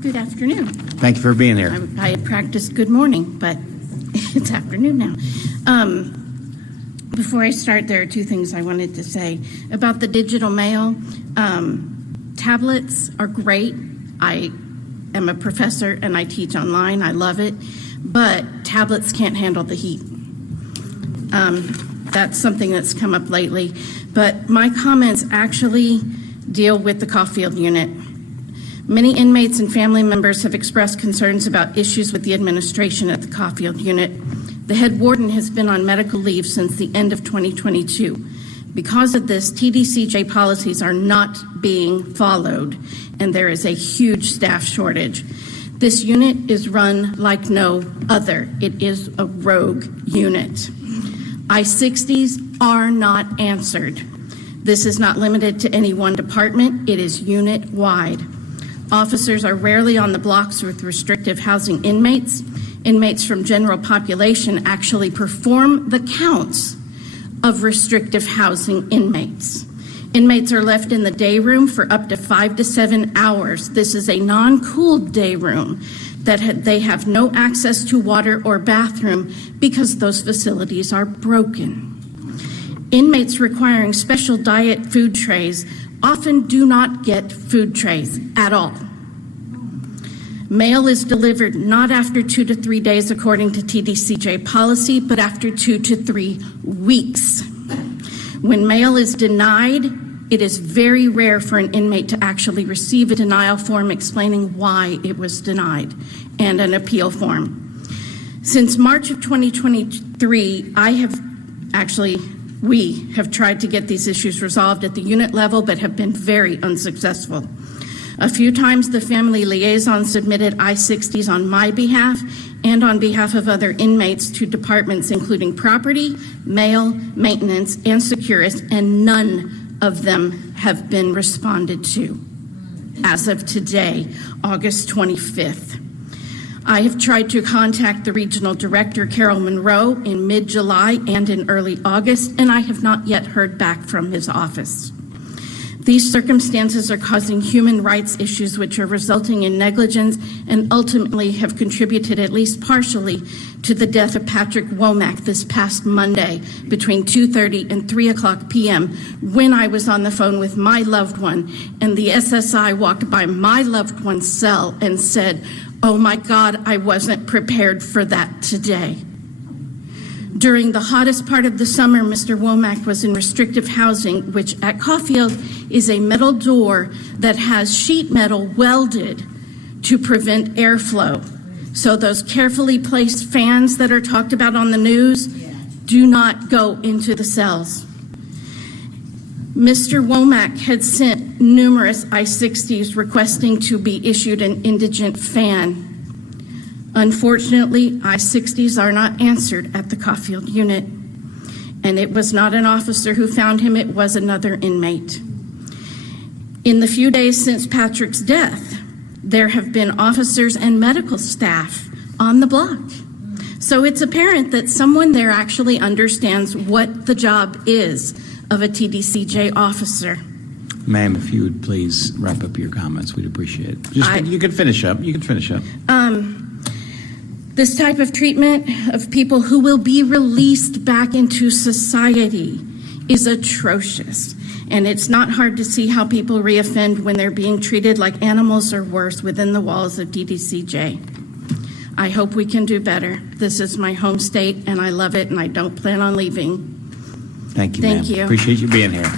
Good afternoon. Thank you for being here. I had practiced good morning, but it's afternoon now. Before I start, there are two things I wanted to say. About the digital mail, tablets are great. I am a professor and I teach online. I love it. But tablets can't handle the heat. That's something that's come up lately. But my comments actually deal with the Caulfield unit. Many inmates and family members have expressed concerns about issues with the administration at the Caulfield unit. The head warden has been on medical leave since the end of 2022. Because of this, TBCJ policies are not being followed, and there is a huge staff shortage. This unit is run like no other. It is a rogue unit. I-60s are not answered. This is not limited to any one department. It is unit-wide. Officers are rarely on the blocks with restrictive housing inmates. Inmates from general population actually perform the counts of restrictive housing inmates. Inmates are left in the day room for up to 5 to 7 hours. This is a non-cooled day room that they have no access to water or bathroom because those facilities are broken. Inmates requiring special diet food trays often do not get food trays at all. Mail is delivered not after 2 to 3 days according to TBCJ policy, but after 2 to 3 weeks. When mail is denied, it is very rare for an inmate to actually receive a denial form explaining why it was denied and an appeal form. Since March of 2023, we have tried to get these issues resolved at the unit level, but have been very unsuccessful. A few times the family liaison submitted I-60s on my behalf and on behalf of other inmates to departments including property, mail, maintenance, and security, and none of them have been responded to as of today, August 25th. I have tried to contact the regional director, Carol Monroe, in mid-July and in early August, and I have not yet heard back from his office. These circumstances are causing human rights issues which are resulting in negligence and ultimately have contributed at least partially to the death of Patrick Womack this past Monday between 2:30 and 3 o'clock p.m. when I was on the phone with my loved one and the SSI walked by my loved one's cell and said, "Oh my God, I wasn't prepared for that today." During the hottest part of the summer, Mr. Womack was in restrictive housing, which at Caulfield is a metal door that has sheet metal welded to prevent airflow. So those carefully placed fans that are talked about on the news do not go into the cells. Mr. Womack had sent numerous I-60s requesting to be issued an indigent fan. Unfortunately, I-60s are not answered at the Caulfield unit, and it was not an officer who found him, it was another inmate. In the few days since Patrick's death, there have been officers and medical staff on the block. So it's apparent that someone there actually understands what the job is of a TBCJ officer. Ma'am, if you would please wrap up your comments, we'd appreciate it. You can finish up. You can finish up. This type of treatment of people who will be released back into society is atrocious. And it's not hard to see how people reoffend when they're being treated like animals or worse within the walls of TBCJ. I hope we can do better. This is my home state, and I love it, and I don't plan on leaving. Thank you, ma'am. Thank you. Appreciate you being here.